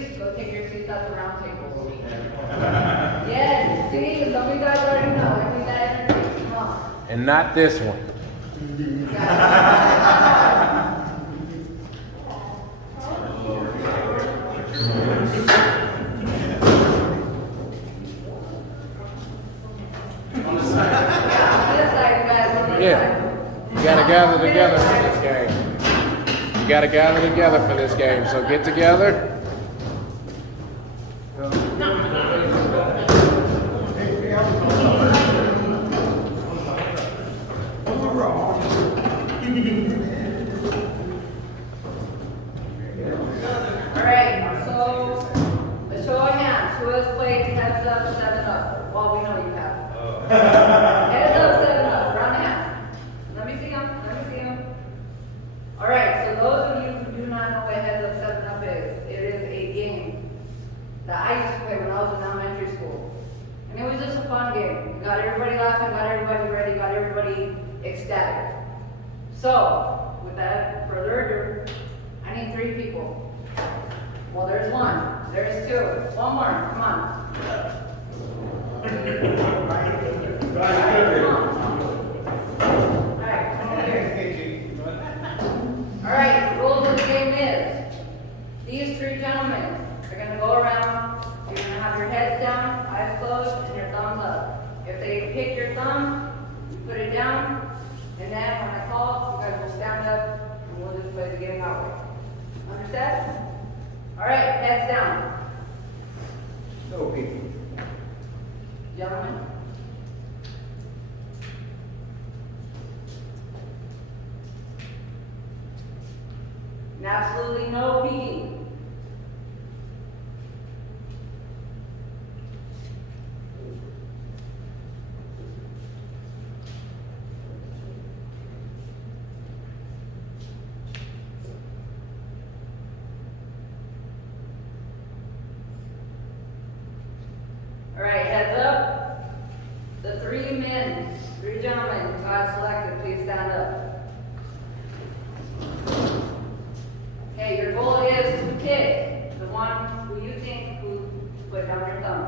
ladies, go take your seats at the round table. Yes, see, some of you guys already know. I need that energy. Come on. And not this one. Yeah. You gotta gather together for this game. You gotta gather together for this game. So get together. Alright, so a show of hands. Who has played Heads Up, 7 Up? Well, we know you have. Heads Up, 7 Up. Round of hands. Let me see them. Let me see them. Alright, so those of you who do not know what Heads Up, 7 Up is, it is a game that I used to play when I was in elementary school. And it was just a fun game. You got everybody laughing, got everybody ready, got everybody ecstatic. So, with that further ado, I need 3 people. Well, there's 1. There's 2. One more. Come on. Alright, come over here. Alright, the rules of the game is, these 3 gentlemen are going to go around, you're going to have your heads down, eyes closed, and your thumbs up. If they pick your thumb, you put it down, and then when I call, you guys will stand up, and we'll just play the game that way. Understand? Alright, heads down. No people. Gentlemen. And absolutely no peeking. Alright, heads up. The 3 men, 3 gentlemen who got selected, please stand up. Okay, your goal is to pick the one who you think who put down your thumb.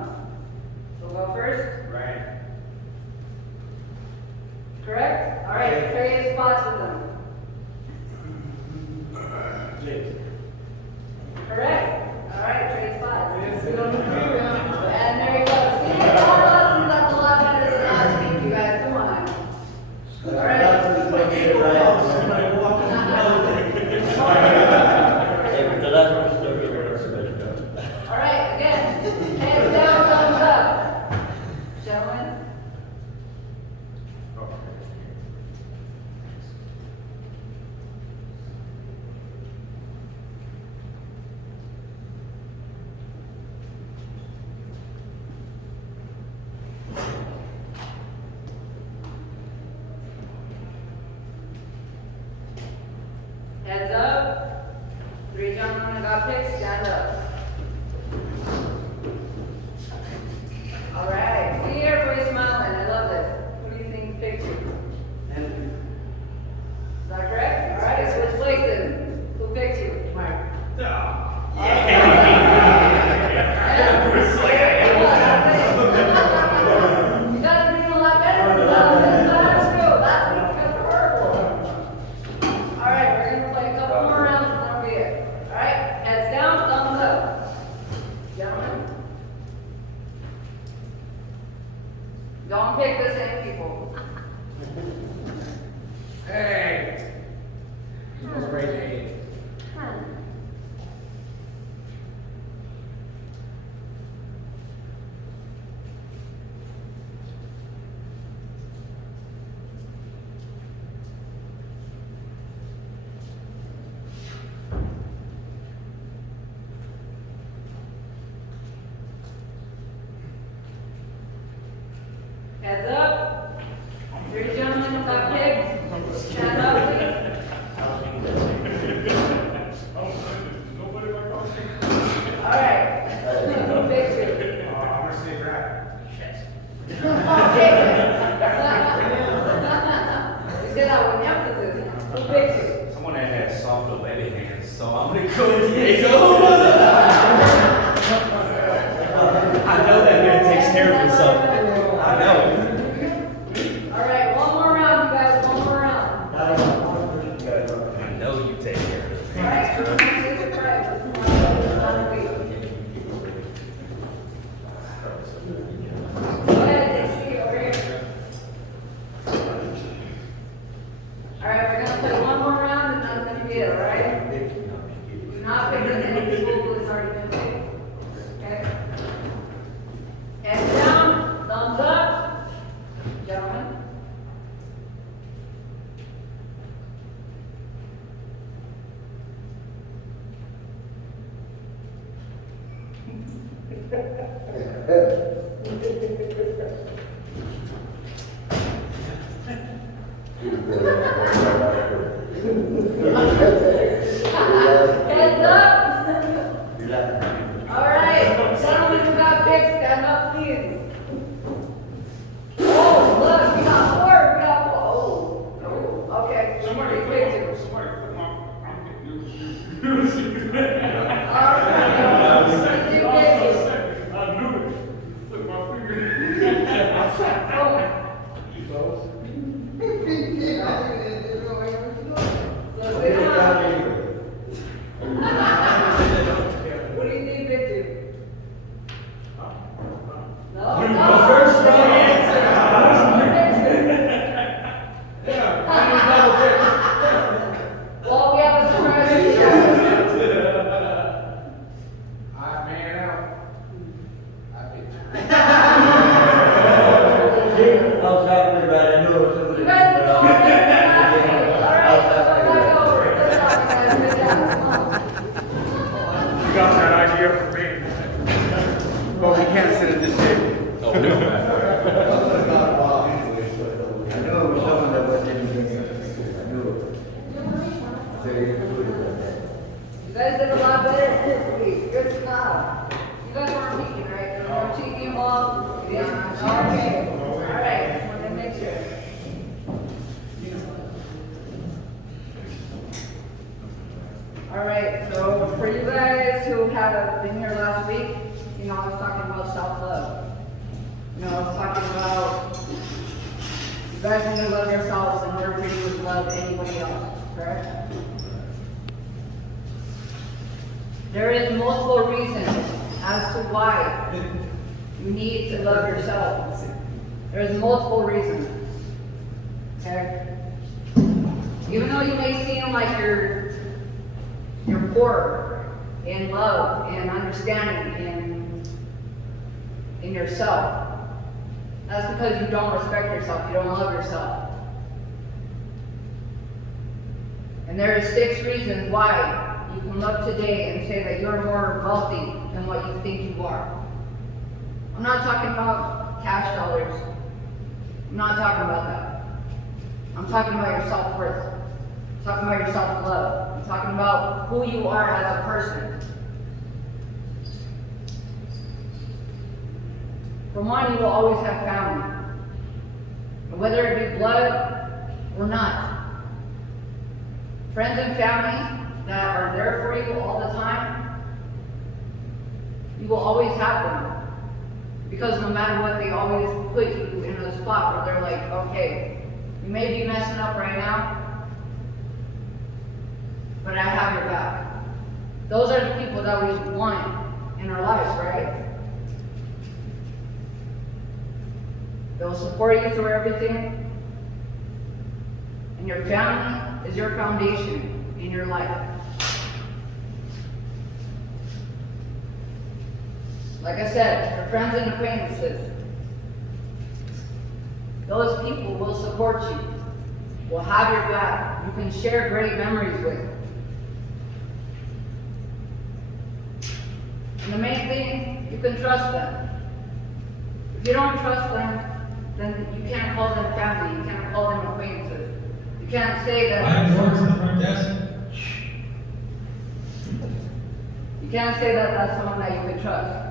So go first. Right. Correct? Alright, trade spots with them. Correct. Alright, trade spots. And there you go. See, more lessons, that's a lot better than last week, you guys. Come on. Alright. Alright, again. Hands down, thumbs up. Gentlemen. Heads up. 3 gentlemen who got picked, stand up. Alright, see everybody smiling. I love this. Who do you think picked you? Is that correct? Alright, switch places. Who picked you? Mike. You guys are doing a lot better than last week. Last week you guys were horrible. Alright, we're going to play a couple more rounds and that'll be it. Alright, heads down, thumbs up. Gentlemen. Don't pick the same people. Hey! You're supposed to raise your hand. Heads up. 3 gentlemen who got picked. Stand up, please. Alright. Who picked you? I'm gonna say right. Okay. You said I wouldn't have to do this. Who picked you? Someone that had softer lady hands, so I'm gonna go with Diego. Heads up. All right, gentlemen who got picked, stand up, please. Oh, look, we got four. We got four. Oh, okay. Somebody Pick put two. I'm getting All right. You pick two. I knew it. Look, my finger. Oh. So sit down. What do you think, Victor? No? The first wrong answer. Well, we have a surprise. I man out. I bet I was happy about it. I knew it was somebody. You guys are all ready for the last game. All right, let's go back over. Let's talk, guys. Sit down. Come on. You got that idea from me. But we can't sit at this table. Oh, no. I knew it was someone that wasn't even doing it. I knew it. So you're good about that. You guys did a lot better this week. Good job. You guys weren't cheating, right? You weren't cheating them all? Yeah. Okay. All right. Just wanted to make sure. All right. So for you guys who have been here last week, you know, I was talking about self-love. You know, I was talking about you guys need to love yourselves in order for you to love anybody else, correct? There is multiple reasons as to why you need to love yourself. There's multiple reasons. Okay? Even though you may seem like you're poor in love and understanding in yourself, that's because you don't respect yourself, you don't love yourself. And there are 6 reasons why you can look today and say that you're more wealthy than what you think you are. I'm not talking about cash dollars. I'm not talking about that. I'm talking about your self-worth. I'm talking about your self-love. I'm talking about who you are as a person. For one, you will always have family. And whether it be blood or not. Friends and family that are there for you all the time, you will always have them. Because no matter what, they always put you in a spot where they're like, okay, you may be messing up right now, but I have your back. Those are the people that we want in our lives, right? They'll support you through everything. And your family is your foundation in your life. Like I said, your friends and acquaintances, those people will support you, will have your back. You can share great memories with. And the main thing, you can trust them. If you don't trust them, then you can't call them family, you can't call them acquaintances. You can't say that. I'm George in the front desk. You can't say that that's someone that you can trust.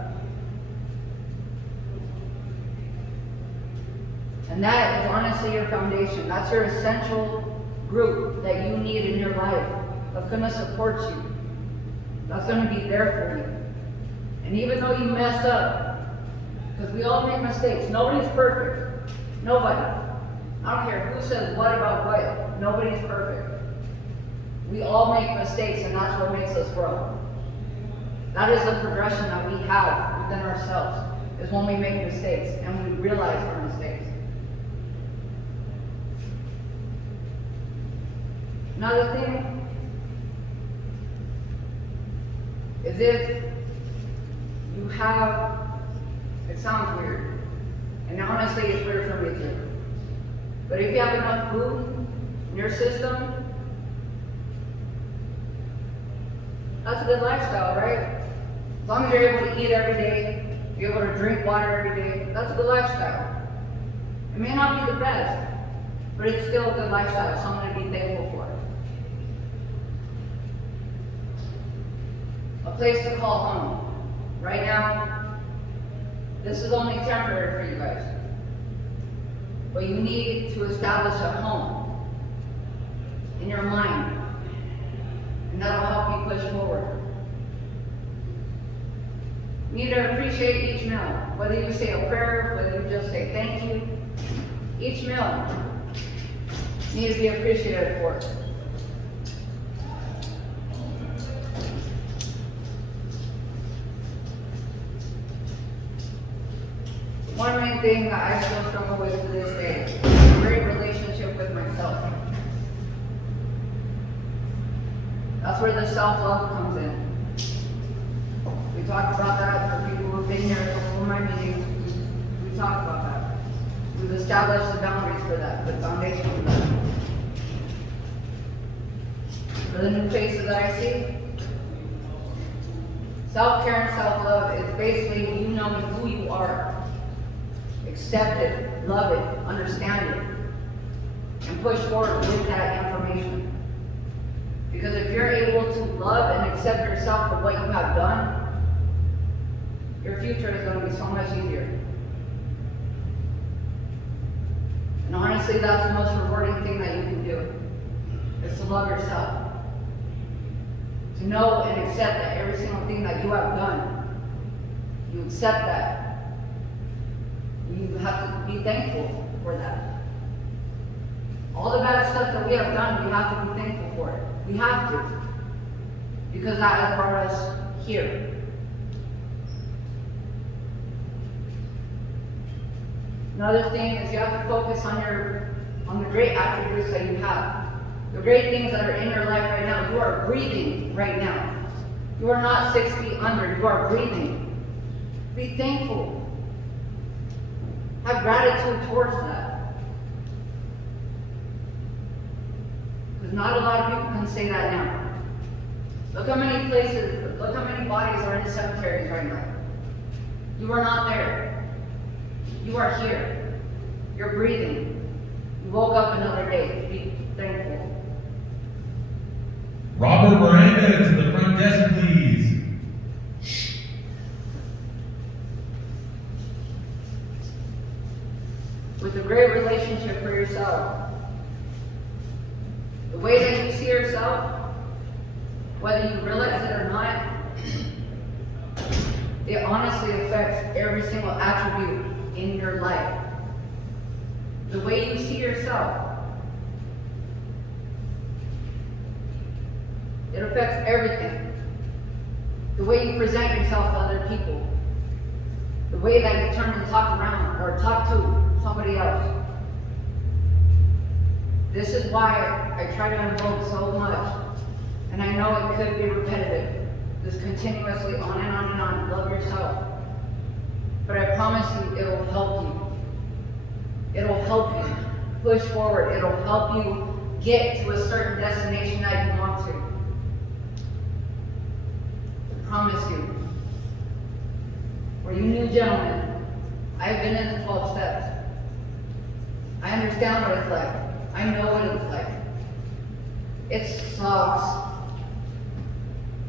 And that is honestly your foundation. That's your essential group that you need in your life that's going to support you. That's going to be there for you. And even though you mess up, because we all make mistakes, nobody's perfect. Nobody. I don't care who says what about what. Nobody's perfect. We all make mistakes, and that's what makes us grow. That is the progression that we have within ourselves, is when we make mistakes and we realize our mistakes. Another thing is if you have, it sounds weird, and honestly it's weird for me too, but if you have enough food in your system, that's a good lifestyle, right? As long as you're able to eat every day, be able to drink water every day. That's a good lifestyle. It may not be the best, but it's still a good lifestyle, something to be thankful for. A place to call home. Right now, this is only temporary for you guys. But you need to establish a home in your mind. And that'll help you push forward. You need to appreciate each meal. Whether you say a prayer, whether you just say thank you. Each meal needs to be appreciated for. One main thing that I still struggle with to this day is a great relationship with myself. That's where the self-love comes in. We talked about that for people who've been here before my meetings. We talked about that. We've established the boundaries for that, the foundation for that. For the new faces that I see, self-care and self-love is basically you knowing who you are. Accept it, love it, understand it, and push forward with that information. Because if you're able to love and accept yourself for what you have done, your future is going to be so much easier. And honestly, that's the most rewarding thing that you can do, is to love yourself. To know and accept that every single thing that you have done, you accept that. You have to be thankful for that. All the bad stuff that we have done, we have to be thankful for it. We have to. Because that has brought us here. Another thing is you have to focus on the great attributes that you have. The great things that are in your life right now. You are breathing right now. You are not 6 feet under. You are breathing. Be thankful. Have gratitude towards that. Because not a lot of people can say that now. Look how many places, look how many bodies are in cemeteries right now. You are not there. You are here. You're breathing. You woke up another day. Be thankful. Robert Miranda to the front desk, please. With a great relationship for yourself. The way that you see yourself, whether you realize it or not, it honestly affects every single attribute in your life. The way you see yourself, it affects everything. The way you present yourself to other people. The way that you turn and talk around or talk to somebody else. This is why I try to invoke so much. And I know it could be repetitive. Just continuously on and on and on. Love yourself. But I promise you, it'll help you. It'll help you push forward. It'll help you get to a certain destination that you want to. I promise you. For you new gentlemen, I've been in the 12 steps. I understand what it's like. I know what it's like. It sucks.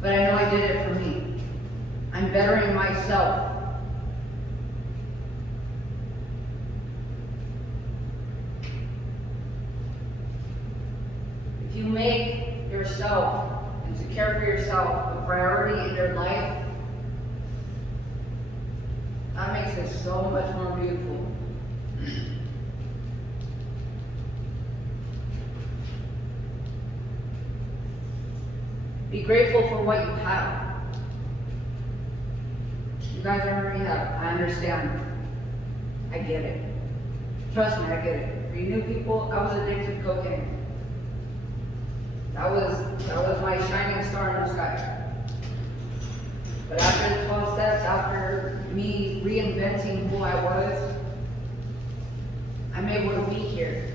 But I know I did it for me. I'm bettering myself. If you make yourself and to care for yourself a priority in your life, that makes it so much more beautiful. Be grateful for what you have. You guys are in rehab. I understand. I get it. Trust me, I get it. For you new people, I was addicted to cocaine. That was my shining star in the sky. But after the 12 steps, after me reinventing who I was, I'm able to be here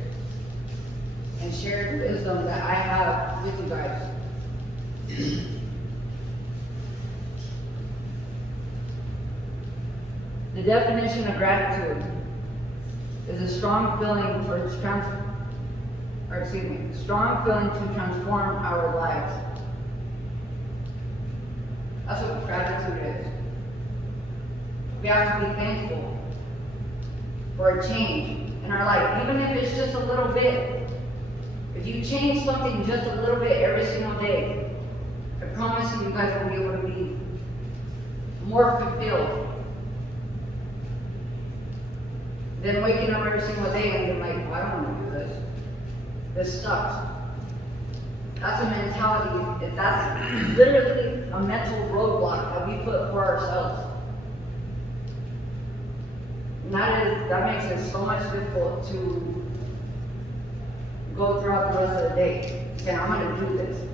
and share the wisdom that I have with you guys. The definition of gratitude is a strong feeling strong feeling to transform our lives. That's what gratitude is. We have to be thankful for a change in our life, even if it's just a little bit. If you change something just a little bit every single day, I promise you guys will be able to be more fulfilled than waking up every single day and being like, well, I don't want to do this. This sucks. That's a mentality. That's literally a mental roadblock that we put for ourselves. And that makes it so much difficult to go throughout the rest of the day saying, I'm going to do this.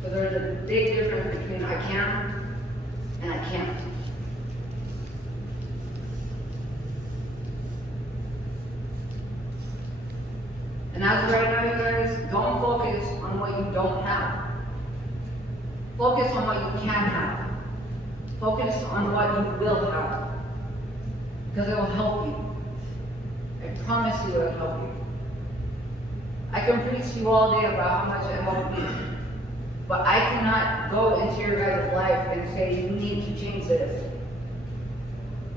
But there's a big difference between I can and I can't. And as of right now, you guys, don't focus on what you don't have. Focus on what you can have. Focus on what you will have. Because it will help you. I promise you it will help you. I can preach to you all day about how much it helped me. But I cannot go into your guys' life and say, you need to change this.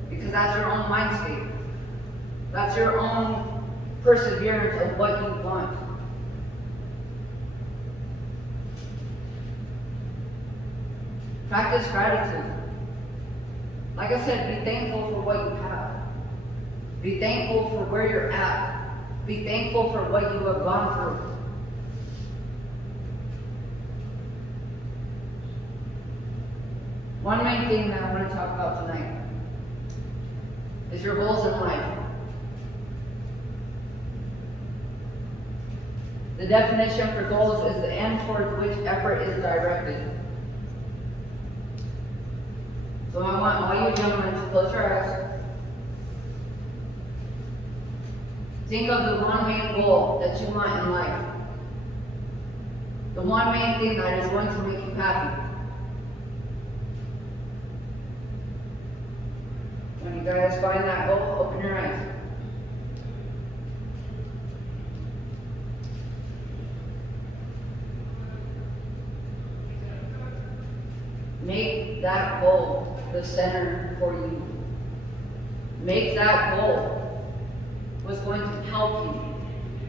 Because that's your own mind state. That's your own perseverance of what you want. Practice gratitude. Like I said, be thankful for what you have. Be thankful for where you're at. Be thankful for what you have gone through. One main thing that I want to talk about tonight is your goals in life. The definition for goals is the end towards which effort is directed. So I want all you gentlemen to close your eyes. Think of the one main goal that you want in life. The one main thing that is going to make you happy. When you guys find that goal, open your eyes. Make that goal the center for you. Make that goal what's going to help you,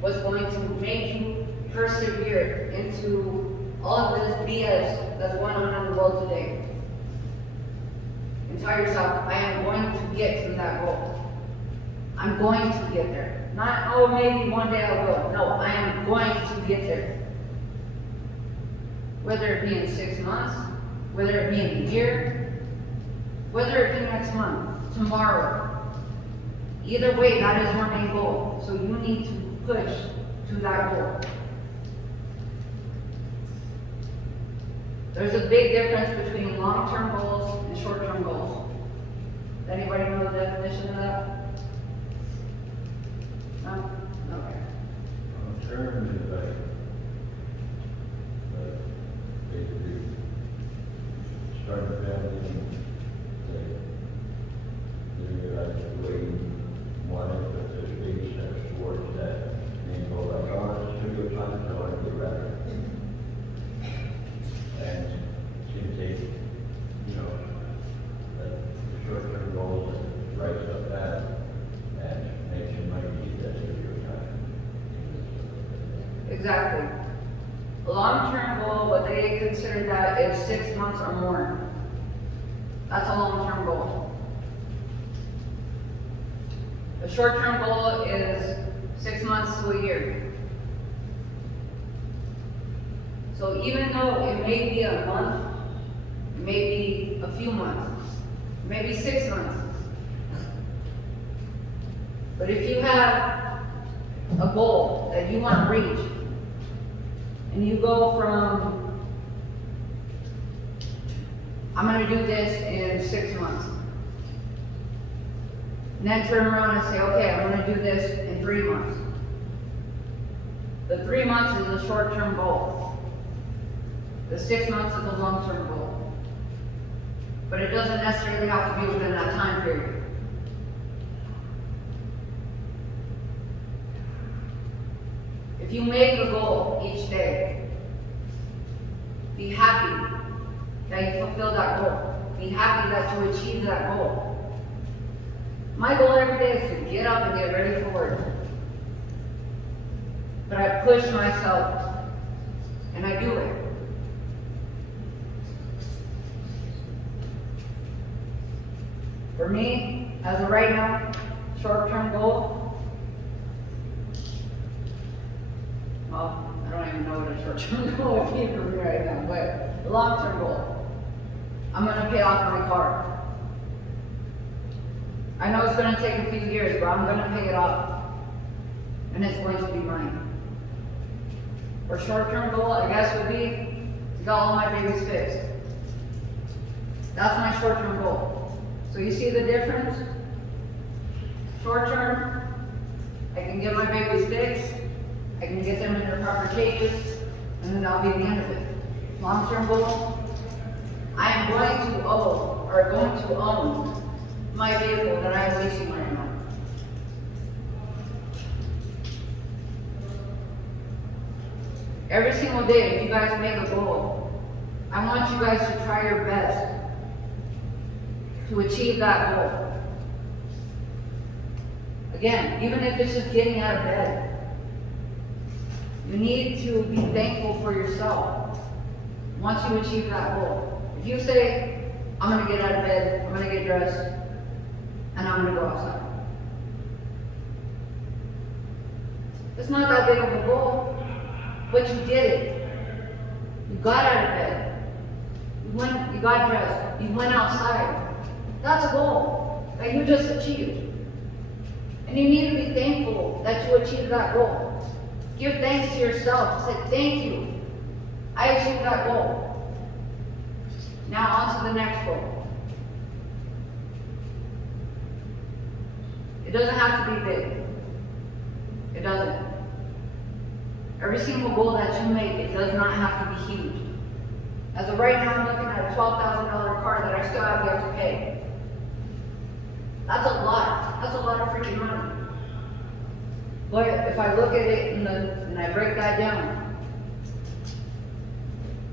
what's going to make you persevere into all of this BS that's going on in the world today. And tell yourself, I am going to get to that goal. I'm going to get there. Not, oh, maybe one day I will. No, I am going to get there. Whether it be in 6 months, whether it be in a year, whether it be next month, tomorrow. Either way, that is your main goal. So you need to push to that goal. There's a big difference between long-term goals and short-term goals. Does anybody know the definition of that? No? Okay. Term is like, basically, start a family, living your life the way you want it, but there's big steps towards that main goal. Like, I want to do a plan, I want to get better. And it's going to take, the short-term goals and rise up that and make some money to keep that to your time. Exactly. A long-term goal, what they consider that is 6 months or more. That's a long-term goal. A short-term goal is 6 months to a year. So even though it may be a month, it may be a few months, maybe 6 months. But if you have a goal that you want to reach, and you go from, I'm going to do this in 6 months. And then turn around and say, okay, I'm going to do this in 3 months. The 3 months is a short-term goal. The 6 months is a long-term goal. but it doesn't necessarily have to be within that time period. If you make a goal each day, be happy that you fulfilled that goal. Be happy that you achieved that goal. My goal every day is to get up and get ready for work. But I push myself, and I do it. For me, as of right now, short-term goal, well, I don't even know what a short-term goal would be for me right now, but the long-term goal, I'm gonna pay off my car. I know it's gonna take a few years, but I'm gonna pay it off, and it's going to be mine. Or short-term goal, I guess, would be to get all my babies fixed. That's my short-term goal. So you see the difference? Short-term, I can get my babies fixed, I can get them in their proper cages, and then that'll be the end of it. Long-term goal, I am going to own my vehicle that I am leasing right now. Every single day, if you guys make a goal, I want you guys to try your best to achieve that goal. Again, even if it's just getting out of bed, you need to be thankful for yourself once you achieve that goal. If you say, I'm gonna get out of bed, I'm gonna get dressed, and I'm gonna go outside. It's not that big of a goal, but you did it. You got out of bed. You got dressed. You went outside. That's a goal that you just achieved. And you need to be thankful that you achieved that goal. Give thanks to yourself. Say, thank you. I achieved that goal. Now on to the next goal. It doesn't have to be big. It doesn't. Every single goal that you make, it does not have to be huge. As of right now, I'm looking at a $12,000 car that I still have yet to pay. That's a lot. That's a lot of freaking money. But if I look at it and I break that down,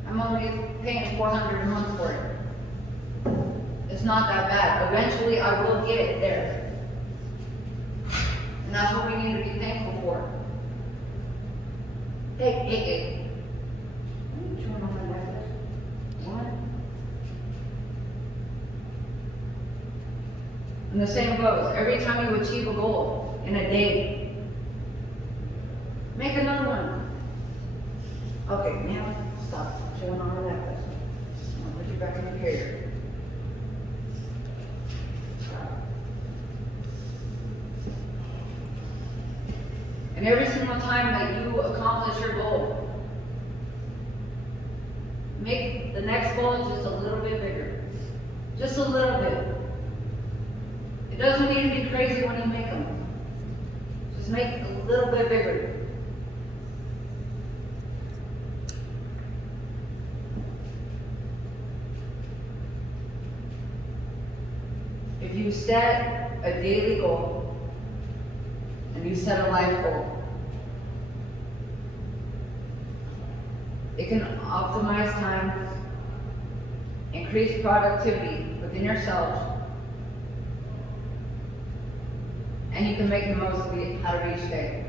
I'm only paying $400 a month for it. It's not that bad. Eventually, I will get it there. And that's what we need to be thankful for. Hey. What are you doing on my necklace? What? And the same goes. Every time you achieve a goal in a day, make another one. Okay, now stop chewing on the necklace. I'll put you back in the carrier. And every single time that you accomplish your goal, make the next goal just a little bit bigger. Just a little bit. It doesn't need to be crazy when you make them. Just make it a little bit bigger. If you set a daily goal, and you set a life goal, it can optimize time, increase productivity within yourself, and you can make the most of it out of each day.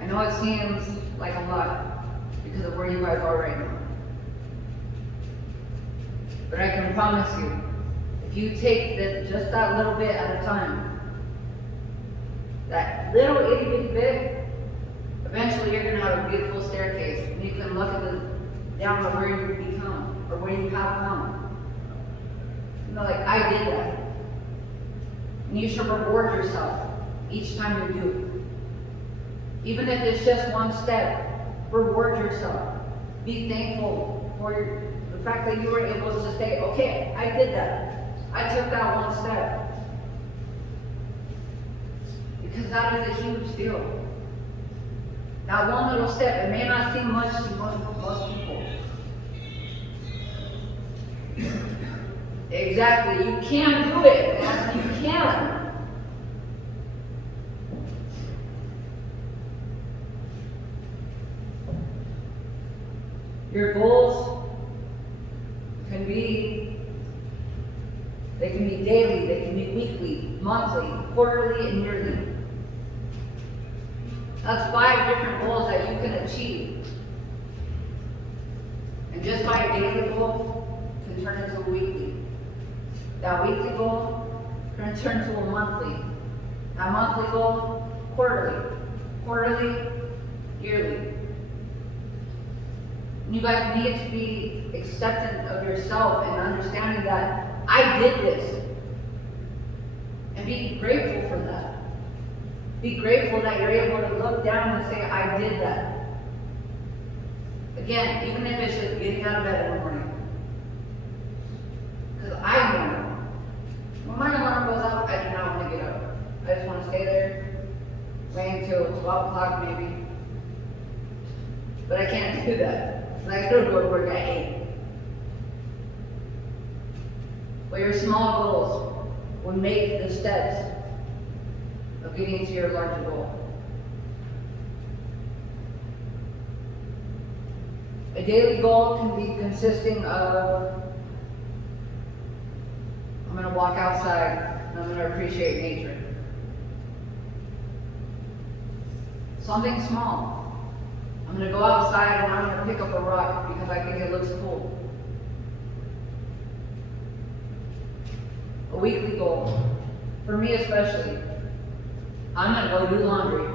I know it seems like a lot because of where you guys are right now, but I can promise you, if you take just that little bit at a time, that little itty bitty bit, eventually you're going to have a beautiful staircase, and you can look at down to where you become, or where you have come. You know, like, I did that. And you should reward yourself each time you do. Even if it's just one step, reward yourself. Be thankful for the fact that you were able to say, okay, I did that. I took that one step. Because that is a huge deal. That one little step, it may not seem much to most people. Exactly, you can do it, man, you can. Your goals can be, they can be daily, they can be weekly, monthly, quarterly, and yearly. That's 5 different goals that you can achieve. And just by a daily goal can turn into a weekly. That weekly goal can turn to a monthly. That monthly goal, quarterly, yearly. You guys need to be acceptant of yourself and understanding that I did this. And be grateful for that. Be grateful that you're able to look down and say, I did that. Again, even if it's just getting out of bed in the morning. Because I know, when my alarm goes off, I do not want to get up. I just want to stay there, wait until 12 o'clock maybe. But I can't do that. I could go to work at 8. But your small goals will make the steps of getting to your larger goal. A daily goal can be consisting of, I'm going to walk outside and I'm going to appreciate nature. Something small. I'm going to go outside and I'm going to pick up a rock because I think it looks cool. A weekly goal, for me especially, I'm going to go do laundry.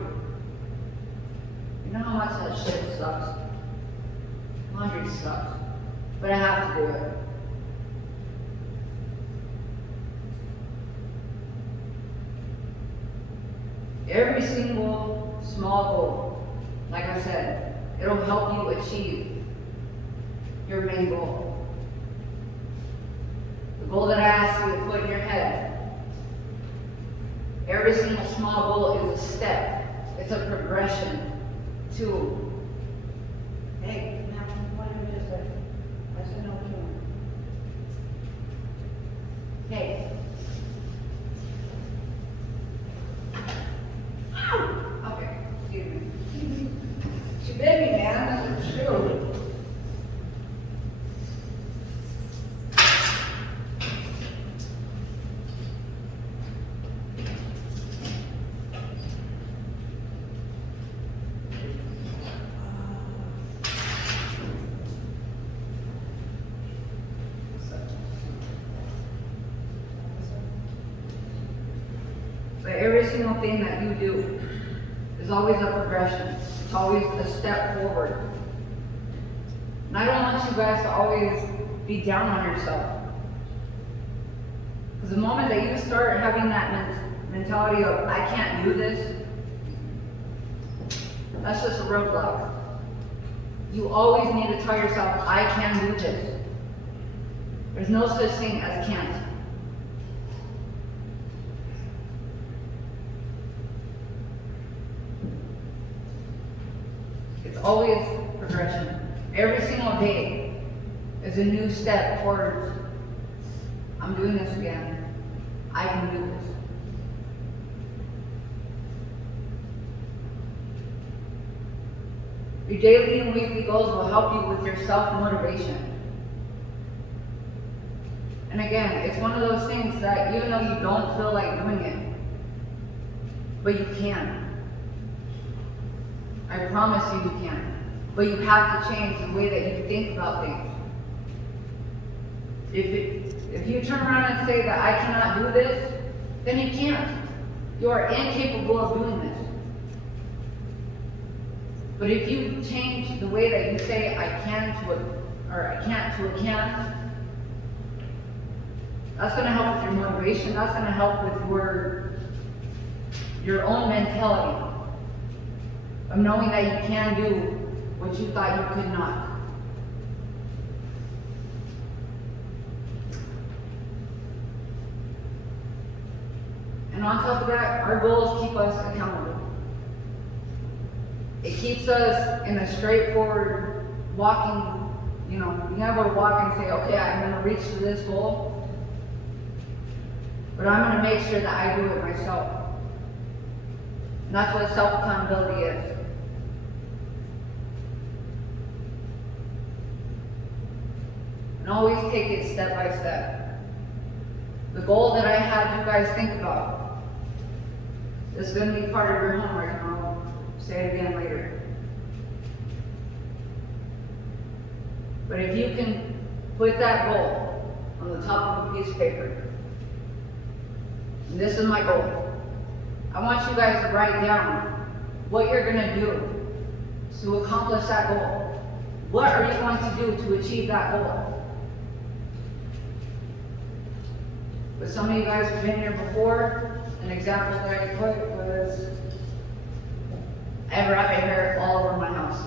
You know how much that shit sucks? Laundry sucks, but I have to do it. Every single small goal, like I said, it'll help you achieve your main goal. The goal that I asked you to put in your head. Every single small goal is a step. It's a progression to, hey, now, what did you just say? I said no to him. Hey. Ow! Okay, excuse me. She bit me, man. That's true. But every single thing that you do is always a progression. It's always a step forward. And I don't want you guys to always be down on yourself. Because the moment that you start having that mentality of, I can't do this, that's just a roadblock. You always need to tell yourself, I can do this. There's no such thing as can't. It's always progression. Every single day is a new step towards, I'm doing this again. I can do this. Your daily and weekly goals will help you with your self-motivation. And again, it's one of those things that even though you don't feel like doing it, but you can. I promise you can. But you have to change the way that you think about things. If you turn around and say that I cannot do this, then you can't. You are incapable of doing this. But if you change the way that you say I can to a, or I can't to a can, that's going to help with your motivation. That's going to help with your own mentality of knowing that you can do what you thought you could not. And on top of that, our goals keep us accountable. It keeps us in a straightforward walking, being able to walk and say, okay, I'm going to reach to this goal. but I'm gonna make sure that I do it myself. And that's what self-accountability is. And always take it step by step. The goal that I had you guys think about is gonna be part of your homework, and I'll say it again later. But if you can put that goal on the top of a piece of paper, and this is my goal. I want you guys to write down what you're gonna do to accomplish that goal. What are you going to do to achieve that goal? But some of you guys have been here before. An example that I put was, I have rabbit hair all over my house.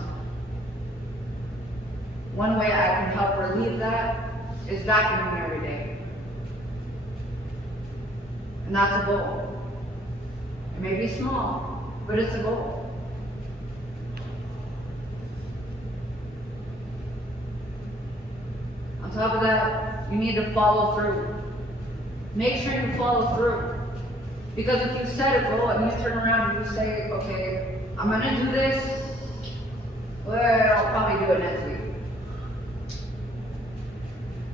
One way I can help relieve that is vacuuming every day. And that's a goal. It may be small, but it's a goal. On top of that, you need to follow through. Make sure you follow through. Because if you set a goal and you turn around and you say, okay, I'm gonna do this, well, I'll probably do it next week.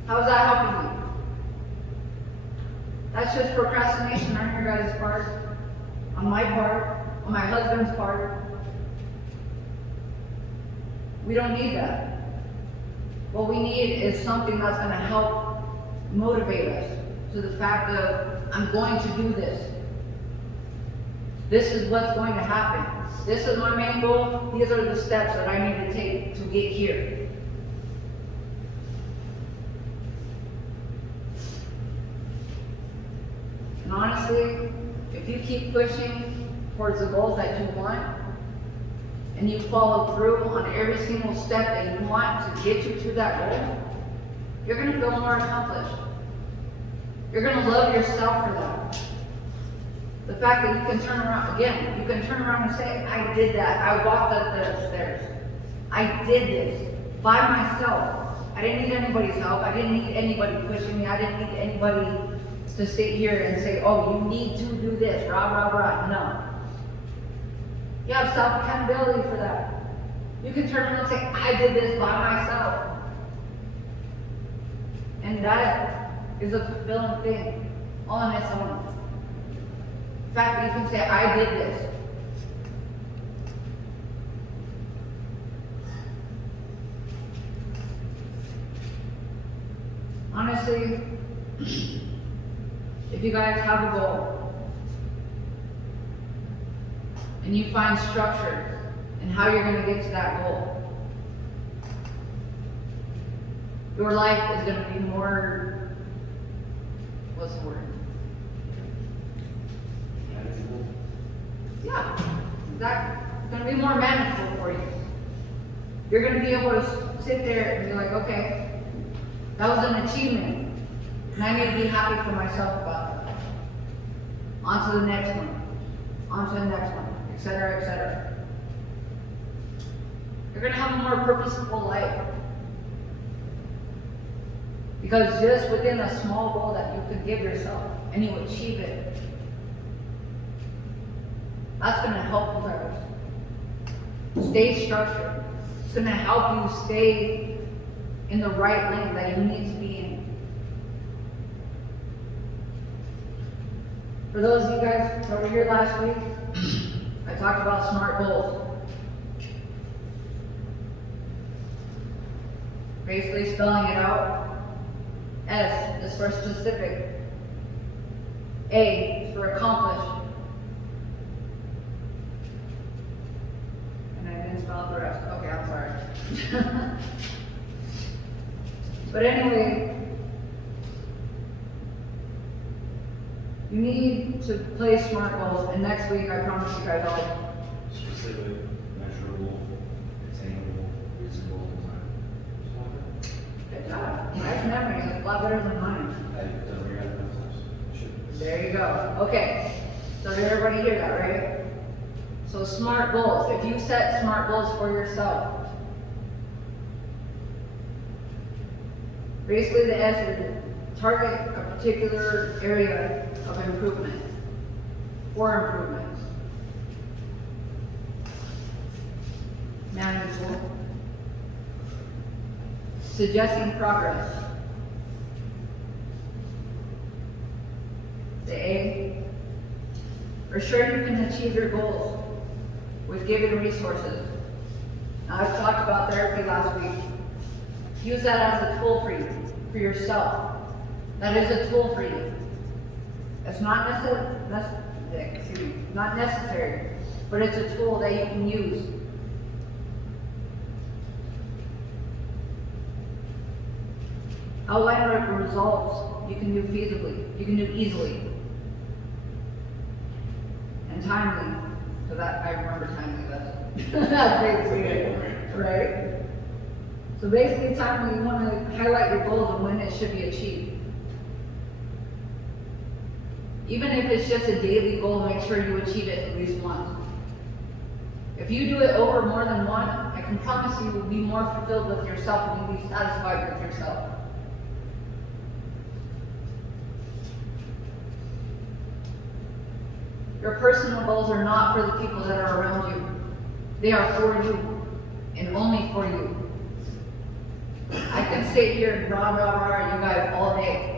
How's that helping you? That's just procrastination on your guys' part, on my part, on my husband's part. We don't need that. What we need is something that's going to help motivate us to the fact of, I'm going to do this. This is what's going to happen. This is my main goal. These are the steps that I need to take to get here. And honestly, if you keep pushing towards the goals that you want, and you follow through on every single step that you want to get you to that goal, you're going to feel more accomplished. You're going to love yourself for that. The fact that you can turn around, again, you can turn around and say, I did that. I walked up the stairs. I did this by myself. I didn't need anybody's help. I didn't need anybody pushing me. I didn't need anybody to sit here and say, oh, you need to do this, rah, rah, rah. No. You have self-accountability for that. You can turn around and say, I did this by myself. And that is a fulfilling thing on its own. The fact that you can say, I did this. Honestly, if you guys have a goal, and you find structure in how you're going to get to that goal, your life is going to be more, what's the word? Manageable. Yeah, exactly. It's going to be more manageable for you. You're going to be able to sit there and be like, okay, that was an achievement, and I need to be happy for myself about that. On to the next one, on to the next one. Etc., etc. You're going to have a more purposeful life. Because just within a small goal that you can give yourself and you achieve it, that's going to help you guys. Stay structured. It's going to help you stay in the right lane that you need to be in. For those of you guys that were here last week, I talked about SMART goals. Basically spelling it out. S is for specific. A is for accomplish. And I didn't spell out the rest. Okay, I'm sorry. But anyway, you need to place SMART goals, and next week I promise you guys I'll. Specific, measurable, attainable, reasonable, time. Good job. Nice memory. It's a lot better than mine. I've done your enough times. There you go. Okay. So did everybody hear that, right? So SMART goals. If you set SMART goals for yourself, basically the S is target a particular area of improvement, for improvements. Manageable. Suggesting progress. The A. Are sure you can achieve your goals with given resources. Now, I've talked about therapy last week. Use that as a tool for you, for yourself. That is a tool for you. It's not not necessary, but it's a tool that you can use. Outline results you can do feasibly, you can do easily. And timely, because I remember timely, that's basically it, right? So basically timely, you want to highlight your goals and when it should be achieved. Even if it's just a daily goal, make sure you achieve it at least once. If you do it over more than one, I can promise you will be more fulfilled with yourself and you'll be satisfied with yourself. Your personal goals are not for the people that are around you. They are for you, and only for you. I can sit here and rah, rah, rah you guys all day.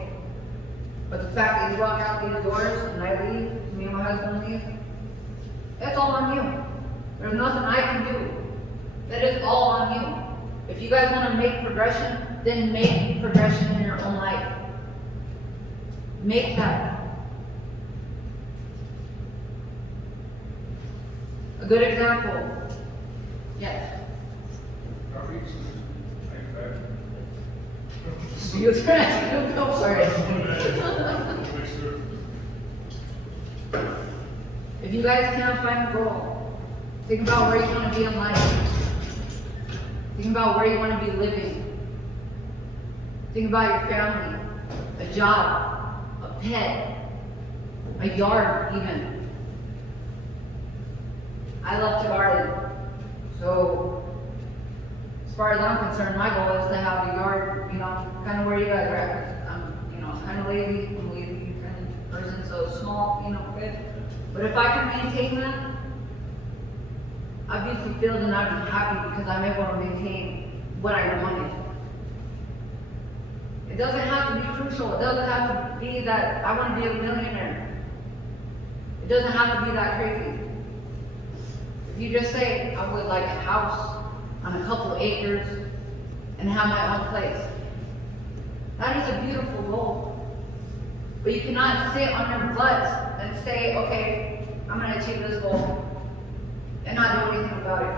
But the fact that you walk out these doors and I leave, me and my husband leave, that's all on you. There's nothing I can do. That is all on you. If you guys want to make progression, then make progression in your own life. Make that. A good example. Yes. You go for it. If you guys can't find a goal, think about where you want to be in life. Think about where you want to be living. Think about your family, a job, a pet, a yard even. I love to garden, so as far as I'm concerned, my goal is to have a yard, kind of where you guys are at. I'm kind of lazy, I'm a lazy kind of person, so small, good. But if I can maintain that, I'd be fulfilled and I'd be happy because I'm able to maintain what I wanted. It doesn't have to be crucial. It doesn't have to be that I want to be a millionaire. It doesn't have to be that crazy. If you just say, I would like a house on a couple acres and have my own place. That is a beautiful goal. But you cannot sit on your butt and say, okay, I'm going to achieve this goal and not do anything about it.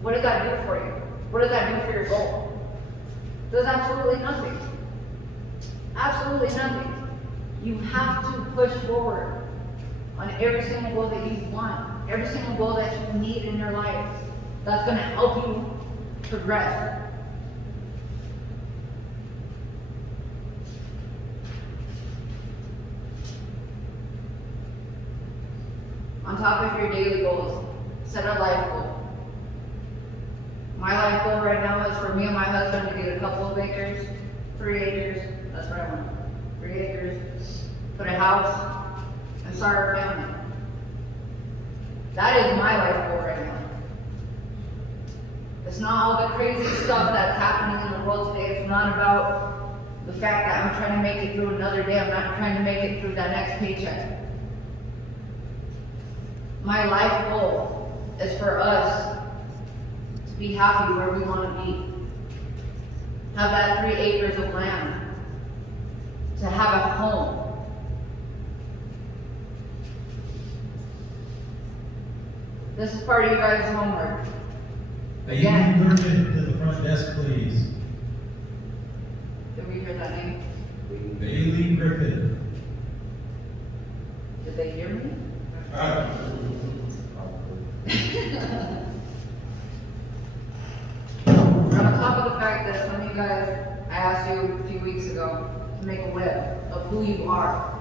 What does that do for you? What does that do for your goal? It does absolutely nothing. Absolutely nothing. You have to push forward on every single goal that you want, every single goal that you need in your life. That's going to help you progress. On top of your daily goals, set a life goal. My life goal right now is for me and my husband to get a couple of acres, 3 acres, that's what I want, 3 acres, put a house, and start a family. That is my life goal right now. It's not all the crazy stuff that's happening in the world today. It's not about the fact that I'm trying to make it through another day. I'm not trying to make it through that next paycheck. My life goal is for us to be happy where we want to be. Have that 3 acres of land. To have a home. This is part of you guys' homework. Bailey Griffin to the front desk, please. Did we hear that name? Bailey Griffin. Did they hear me? On top of the fact that some of you guys, I asked you a few weeks ago to make a web of who you are.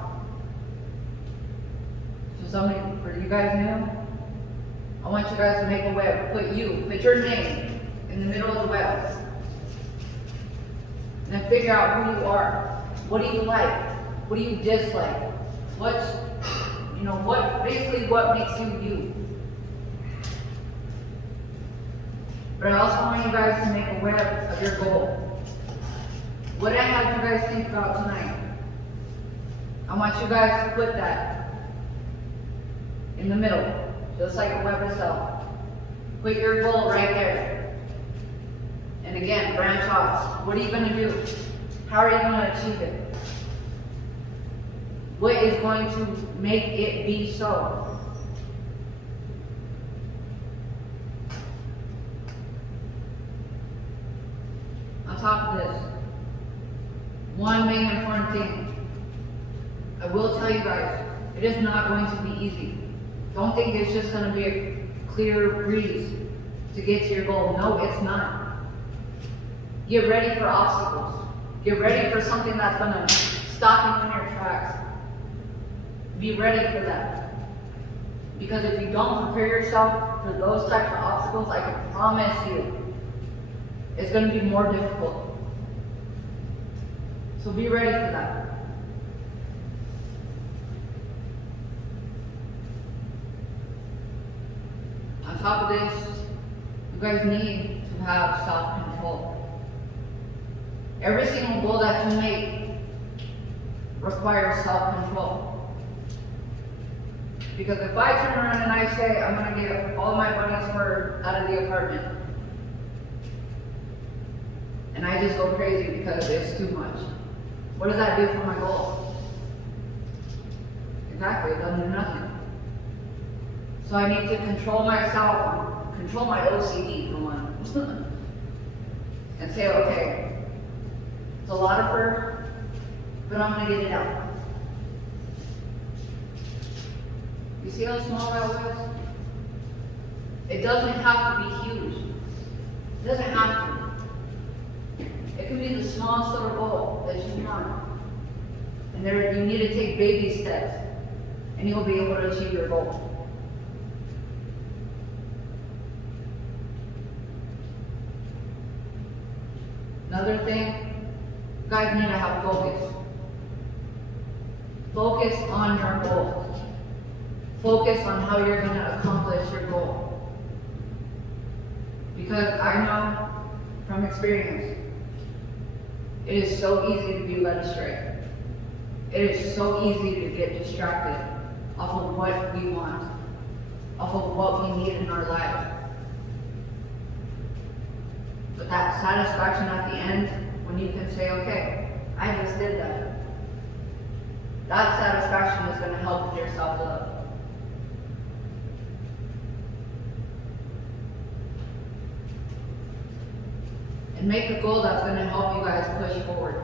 So somebody, for you guys new, I want you guys to make a web. Put your name in the middle of the web. And then figure out who you are. What do you like? What do you dislike? What's, basically what makes you you. But I also want you guys to make a web of your goal. What I have you guys think about tonight, I want you guys to put that in the middle, just like a web itself. Put your goal right there. And again, branch off. What are you going to do? How are you going to achieve it? What is going to make it be so? On top of this, one main important thing, I will tell you guys, it is not going to be easy. Don't think it's just going to be a clear breeze to get to your goal. No, it's not. Get ready for obstacles. Get ready for something that's going to stop you in your tracks. Be ready for that. Because if you don't prepare yourself for those types of obstacles, I can promise you, it's going to be more difficult. So be ready for that. On top of this, you guys need to have self-control. Every single goal that you make requires self-control. Because if I turn around and I say, I'm going to get all my bunnies fur out of the apartment, and I just go crazy because it's too much, what does that do for my goal? Exactly, it doesn't do nothing. So I need to control myself, control my OCD for one, and say, okay, it's a lot of fur, but I'm going to get it out. You see how small that was? It doesn't have to be huge. It doesn't have to. It can be the smallest little goal that you want. And there, you need to take baby steps, and you'll be able to achieve your goal. Another thing, you guys need to have focus. Focus on your goal. Focus on how you're going to accomplish your goal. Because I know from experience, it is so easy to be led astray. It is so easy to get distracted off of what we want, off of what we need in our life. But that satisfaction at the end, when you can say, okay, I just did that. That satisfaction is going to help with your self-love. And make a goal that's going to help you guys push forward.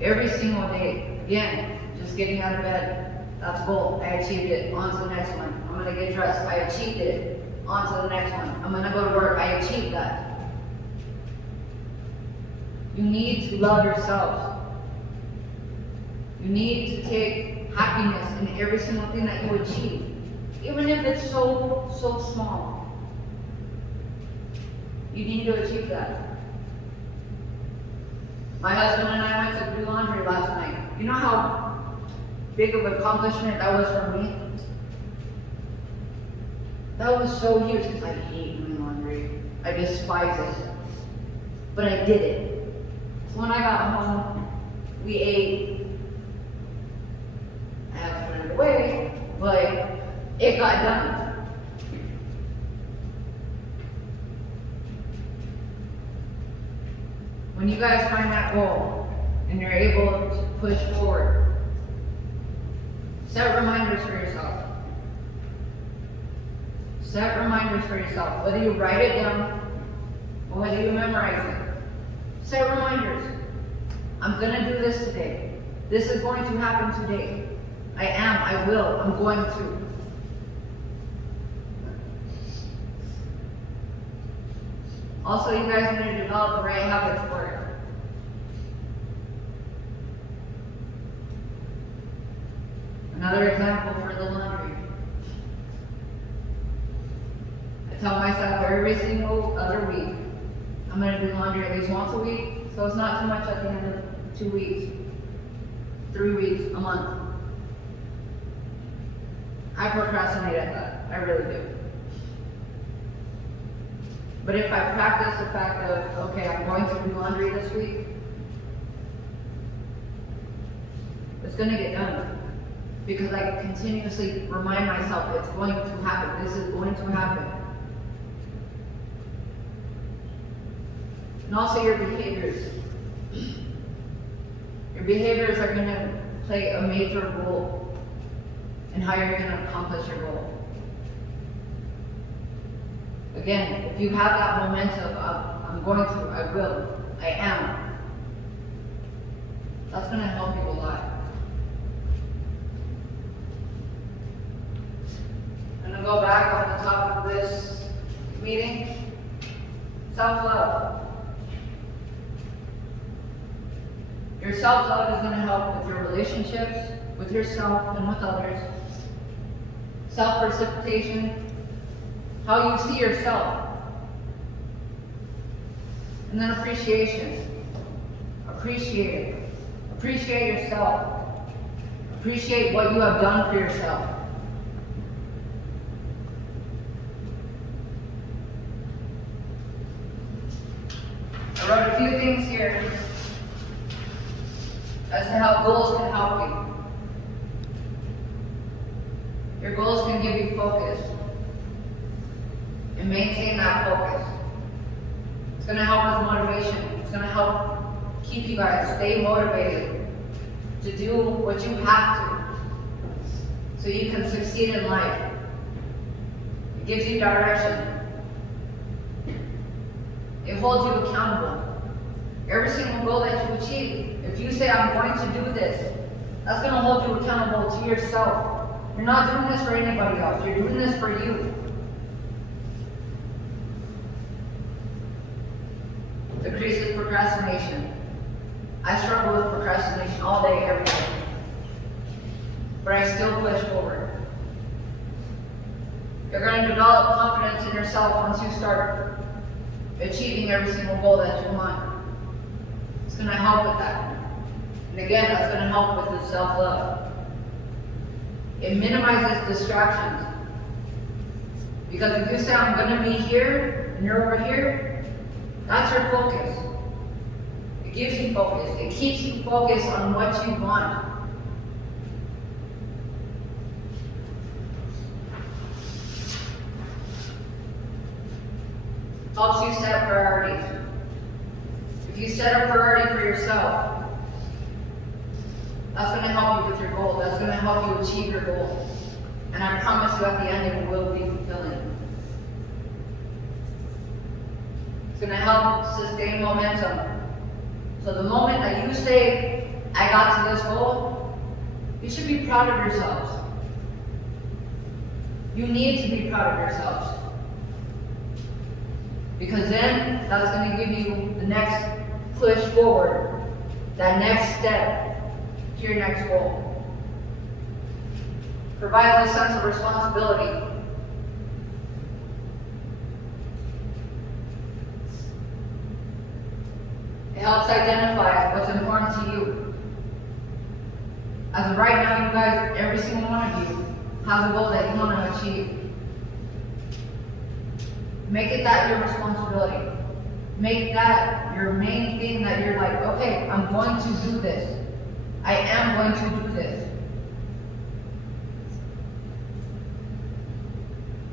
Every single day. Again, just getting out of bed. That's a goal. I achieved it. On to the next one. I'm going to get dressed. I achieved it. On to the next one. I'm going to go to work. I achieved that. You need to love yourselves. You need to take happiness in every single thing that you achieve. Even if it's so small. You need to achieve that. My husband and I went to do laundry last night. You know how big of an accomplishment that was for me? That was so huge because I hate doing laundry. I despise it. But I did it. So when I got home, we ate. I had to put it away, but it got done. When you guys find that goal and you're able to push forward, set reminders for yourself. Set reminders for yourself, whether you write it down or whether you memorize it. Set reminders. I'm going to do this today. This is going to happen today. I will, I'm going to. Also, you guys need to develop the right habits for it. Another example for the laundry. I tell myself every single other week, I'm gonna do laundry at least once a week, so it's not too much at the end of 2 weeks, 3 weeks, a month. I procrastinate at that, I really do. But if I practice the fact of, okay, I'm going to do laundry this week, it's gonna get done. Because I continuously remind myself it's going to happen, this is going to happen. And also your behaviors. Your behaviors are gonna play a major role in how you're gonna accomplish your goal. Again, if you have that momentum of, I'm going to, I will, I am, that's gonna help you a lot. I'm gonna go back on the top of this meeting. Self-love. Your self-love is gonna help with your relationships, with yourself and with others. Self-precipitation. How you see yourself. And then appreciation. Appreciate it. Appreciate yourself. Appreciate what you have done for yourself. I wrote a few things here as to how goals can help you. Your goals can give you focus. And maintain that focus. It's going to help with motivation. It's going to help keep you guys stay motivated to do what you have to so you can succeed in life. It gives you direction. It holds you accountable. Every single goal that you achieve, if you say, I'm going to do this, that's going to hold you accountable to yourself. You're not doing this for anybody else. You're doing this for you. Decreases procrastination. I struggle with procrastination all day, every day. But I still push forward. You're going to develop confidence in yourself once you start achieving every single goal that you want. It's going to help with that. And again, that's going to help with the self-love. It minimizes distractions. Because if you say, I'm going to be here, and you're over here, that's your focus. It gives you focus. It keeps you focused on what you want. Helps you set priorities. If you set a priority for yourself, that's going to help you with your goal. That's going to help you achieve your goal. And I promise you at the end it will be fulfilling. It's going to help sustain momentum. So the moment that you say, I got to this goal, you should be proud of yourselves. You need to be proud of yourselves. Because then that's going to give you the next push forward, that next step to your next goal. Provides a sense of responsibility. It helps identify what's important to you. As of right now, you guys, every single one of you, has a goal that you want to achieve. Make it that your responsibility. Make that your main thing that you're like, okay, I'm going to do this. I am going to do this.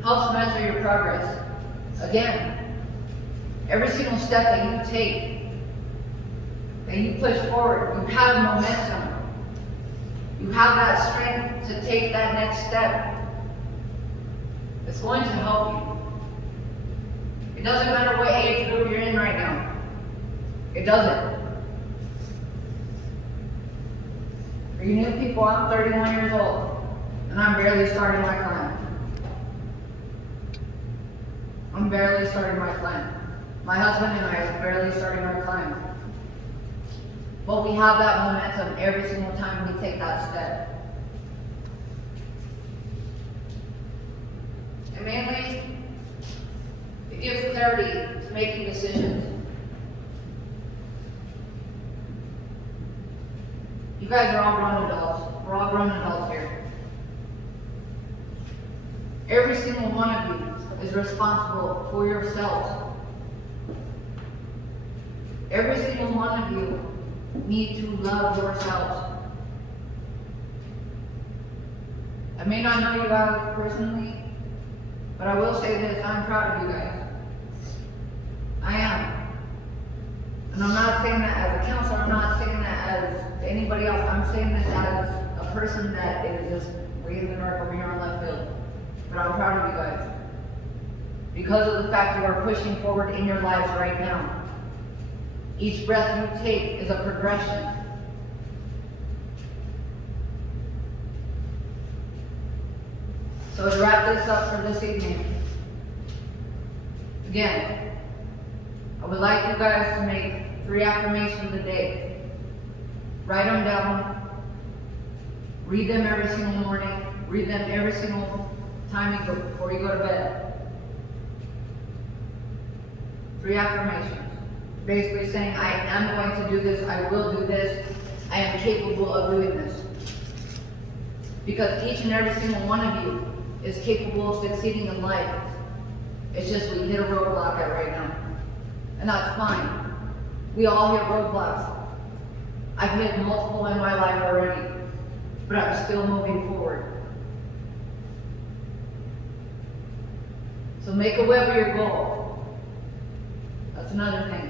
Helps measure your progress. Again, every single step that you take, that you push forward, you have momentum. You have that strength to take that next step. It's going to help you. It doesn't matter what age group you're in right now. It doesn't. For you new people, I'm 31 years old, and I'm barely starting my climb. I'm barely starting my climb. My husband and I are barely starting our climb. But we have that momentum every single time we take that step. And mainly, it gives clarity to making decisions. You guys are all grown adults. We're all grown adults here. Every single one of you is responsible for yourselves. Every single one of you need to love yourselves. I may not know you guys personally, but I will say this, I'm proud of you guys. I am. And I'm not saying that as a counselor, I'm not saying that as anybody else, I'm saying this as a person that is just breathing the dark over here on left field. But I'm proud of you guys. Because of the fact you are pushing forward in your lives right now. Each breath you take is a progression. So to wrap this up for this evening, again, I would like you guys to make 3 affirmations a day. Write them down. Read them every single morning. Read them every single time you go before you go to bed. 3 affirmations. Basically saying, I am going to do this, I will do this, I am capable of doing this. Because each and every single one of you is capable of succeeding in life. It's just we hit a roadblock at right now. And that's fine. We all hit roadblocks. I've hit multiple in my life already, but I'm still moving forward. So make a web of your goal. That's another thing.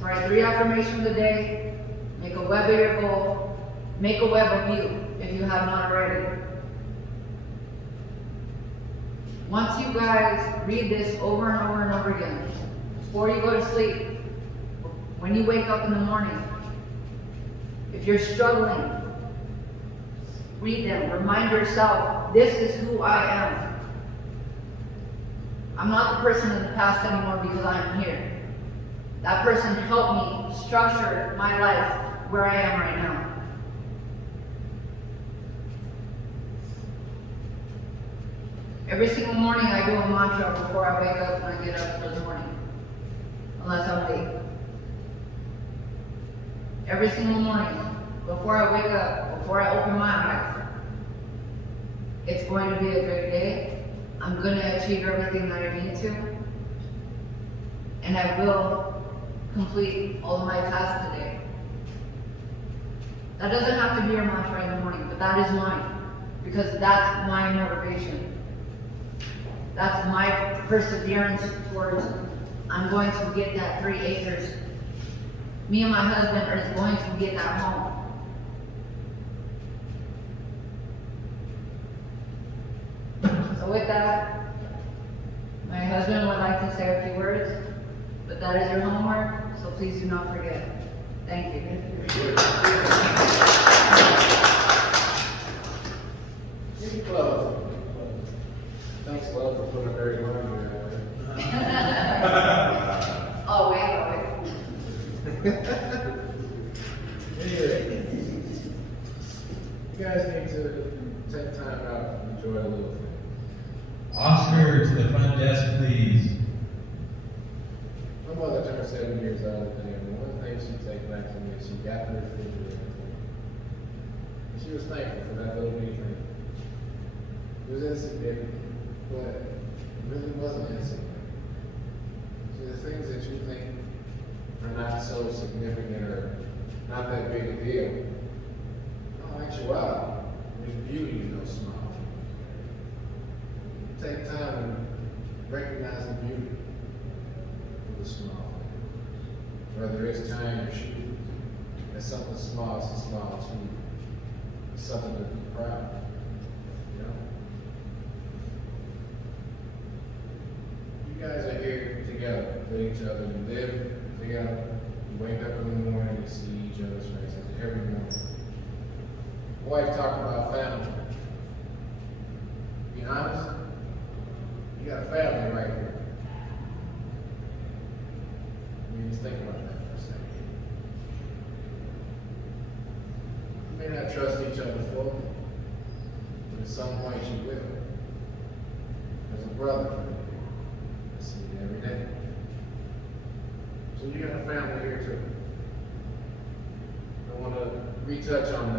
Write 3 affirmations a day, make a web of your goal, make a web of you if you have not already. Once you guys read this over and over and over again, before you go to sleep, when you wake up in the morning, if you're struggling, read them, remind yourself, this is who I am. I'm not the person in the past anymore because I'm here. That person helped me structure my life where I am right now. Every single morning I do a mantra before I wake up and I get up for the morning. Unless I'm late. Every single morning, before I wake up, before I open my eyes, it's going to be a great day. I'm going to achieve everything that I need to. And I will complete all of my tasks today. That doesn't have to be your mantra in the morning, but that is mine. Because that's my motivation. That's my perseverance towards, I'm going to get that 3 acres. Me and my husband are going to get that home. So with that, my husband would like to say a few words, but that is your homework, so please do not forget. Thank you. Thanks, love, for putting a dirty laundry out Oh, wait. Anyway, you guys need to take time out and enjoy a little thing. Oscar to the front desk, please. My mother turned 7 years old today, and one thing she takes back to me is she got the refrigerator. And she was thankful for that little bitty thing. It was insignificant, but it really wasn't insignificant. See, the things that you think are not so significant or not that big a deal, in actuality, there's beauty in those small things. Take time and recognize the beauty of the small things. Whether it's tying your shoes, it's something small, it's a small achievement. It's something to be proud of. You know? You guys are here together with each other. You live together. You wake up in the morning and see each other's faces every morning. My wife talked about family. To be honest, you got a family right here. You just think about that for a second. You may not trust each other fully, but at some point you will. There's a brother I see you every day. So you got a family here too. I want to retouch on the